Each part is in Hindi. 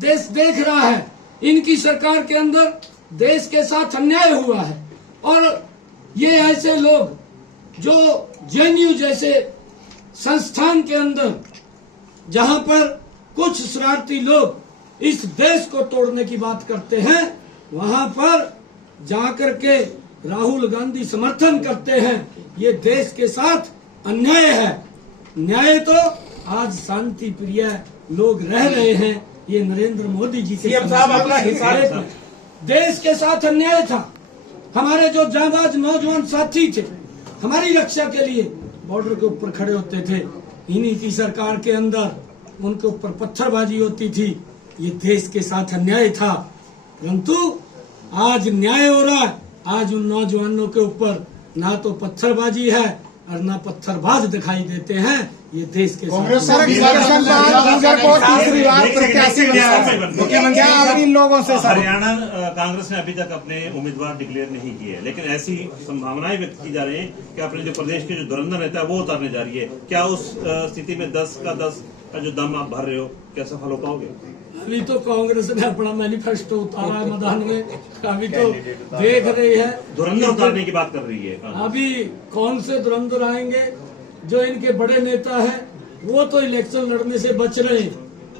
देश देख रहा है। इनकी सरकार के अंदर देश के साथ अन्याय हुआ है और ये ऐसे लोग जो जेएनयू जैसे संस्थान के अंदर जहां पर कुछ शरारती लोग इस देश को तोड़ने की बात करते हैं, वहां पर जाकर के राहुल गांधी समर्थन करते हैं। ये देश के साथ अन्याय है। न्याय तो आज शांति प्रिय लोग रह रहे हैं। ये नरेंद्र मोदी जी के साथ देश के साथ अन्याय था। हमारे जो जांबाज नौजवान साथी थे, हमारी रक्षा के लिए बॉर्डर के ऊपर खड़े होते थे, इन्हीं की सरकार के अंदर उनके ऊपर पत्थरबाजी होती थी। ये देश के साथ अन्याय था, परंतु आज न्याय हो रहा है। आज उन नौजवानों के ऊपर ना तो पत्थरबाजी है और ना पत्थरबाज दिखाई देते हैं। ये देश के कांग्रेस को तीसरी बार प्रत्याशी इन लोगों से हरियाणा कांग्रेस ने अभी तक अपने उम्मीदवार डिक्लेयर नहीं किए हैं, लेकिन ऐसी संभावनाएं व्यक्त की जा रही है कि अपने जो प्रदेश के जो धुरंधर नेता है वो उतारने जा रही है। क्या उस स्थिति में 10 का जो दम आप भर रहे हो, क्या सफल हो पाओगे? अभी तो कांग्रेस ने अपना मैनिफेस्टो उतारा है मैदान में, अभी तो देख रही है। धुरंधर उतारने की बात कर रही है। अभी कौन से धुरंधर आएंगे? जो इनके बड़े नेता हैं वो तो इलेक्शन लड़ने से बच रहे हैं।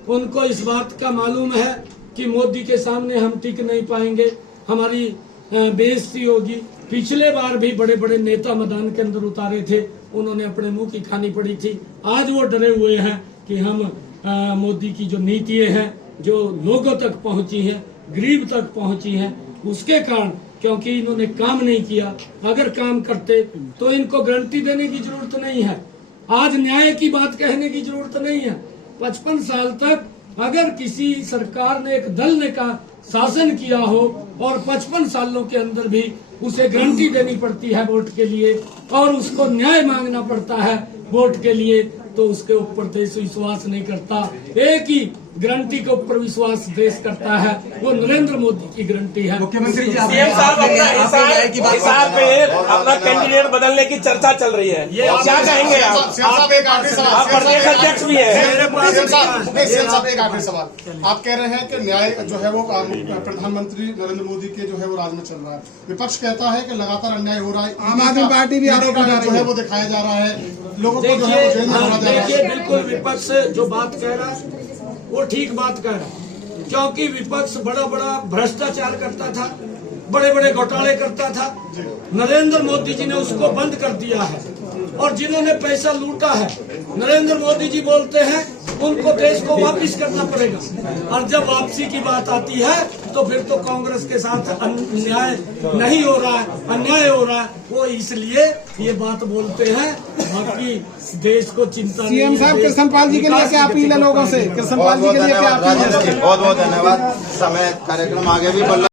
उनको इस बात का मालूम है कि मोदी के सामने हम टिक नहीं पाएंगे, हमारी बेइज्जती होगी। पिछले बार भी बड़े बड़े नेता मैदान के अंदर उतारे थे, उन्होंने अपने मुंह की खानी पड़ी थी। आज वो डरे हुए हैं कि हम मोदी की जो नीतियां हैं जो लोगों तक पहुंची हैं, गरीब तक पहुंची हैं, उसके कारण, क्योंकि इन्होंने काम नहीं किया। अगर काम करते तो इनको गारंटी देने की जरूरत नहीं है, आज न्याय की बात कहने की जरूरत नहीं है। 55 साल तक अगर किसी सरकार ने, एक दल ने का शासन किया हो और 55 सालों के अंदर भी उसे गारंटी देनी पड़ती है वोट के लिए और उसको न्याय मांगना पड़ता है वोट के लिए, तो उसके ऊपर देश विश्वास नहीं करता। एक ही गारंटी के ऊपर विश्वास देश करता है, वो नरेंद्र मोदी की गारंटी है। मुख्यमंत्री जी सीएम साहब पे अपना कैंडिडेट बदलने की चर्चा चल रही है, क्या कहेंगे आप? प्रदेश अध्यक्ष भी है। सीएम साहब एक आखिरी सवाल, आप कह रहे हैं कि न्याय जो है वो प्रधानमंत्री नरेंद्र मोदी के जो है वो राज में चल रहा है, विपक्ष कहता है कि लगातार अन्याय हो रहा है, आम आदमी पार्टी भी आरोप जो है वो दिखाया जा रहा है, लोगों को जो है वो जेल में भरा जा रहा है। देखिए, बिल्कुल विपक्ष जो बात कह रहा है वो ठीक बात कह रहा है, क्योंकि विपक्ष बड़ा बड़ा भ्रष्टाचार करता था, बड़े बड़े घोटाले करता था। नरेंद्र मोदी जी ने उसको बंद कर दिया है और जिन्होंने पैसा लूटा है, नरेंद्र मोदी जी बोलते हैं उनको देश को वापस करना पड़ेगा। और जब वापसी की बात आती है तो फिर तो कांग्रेस के साथ अन्याय नहीं हो रहा है, अन्याय हो रहा है, वो इसलिए ये बात बोलते हैं। बाकी देश को चिंता नहीं है। सीएम साहब कृष्णपाल जी के लिए क्या अपील है लोगों से? कृष्णपाल जी के लिए क्या अपील है? बहुत बहुत धन्यवाद। समय कार्यक्रम आगे भी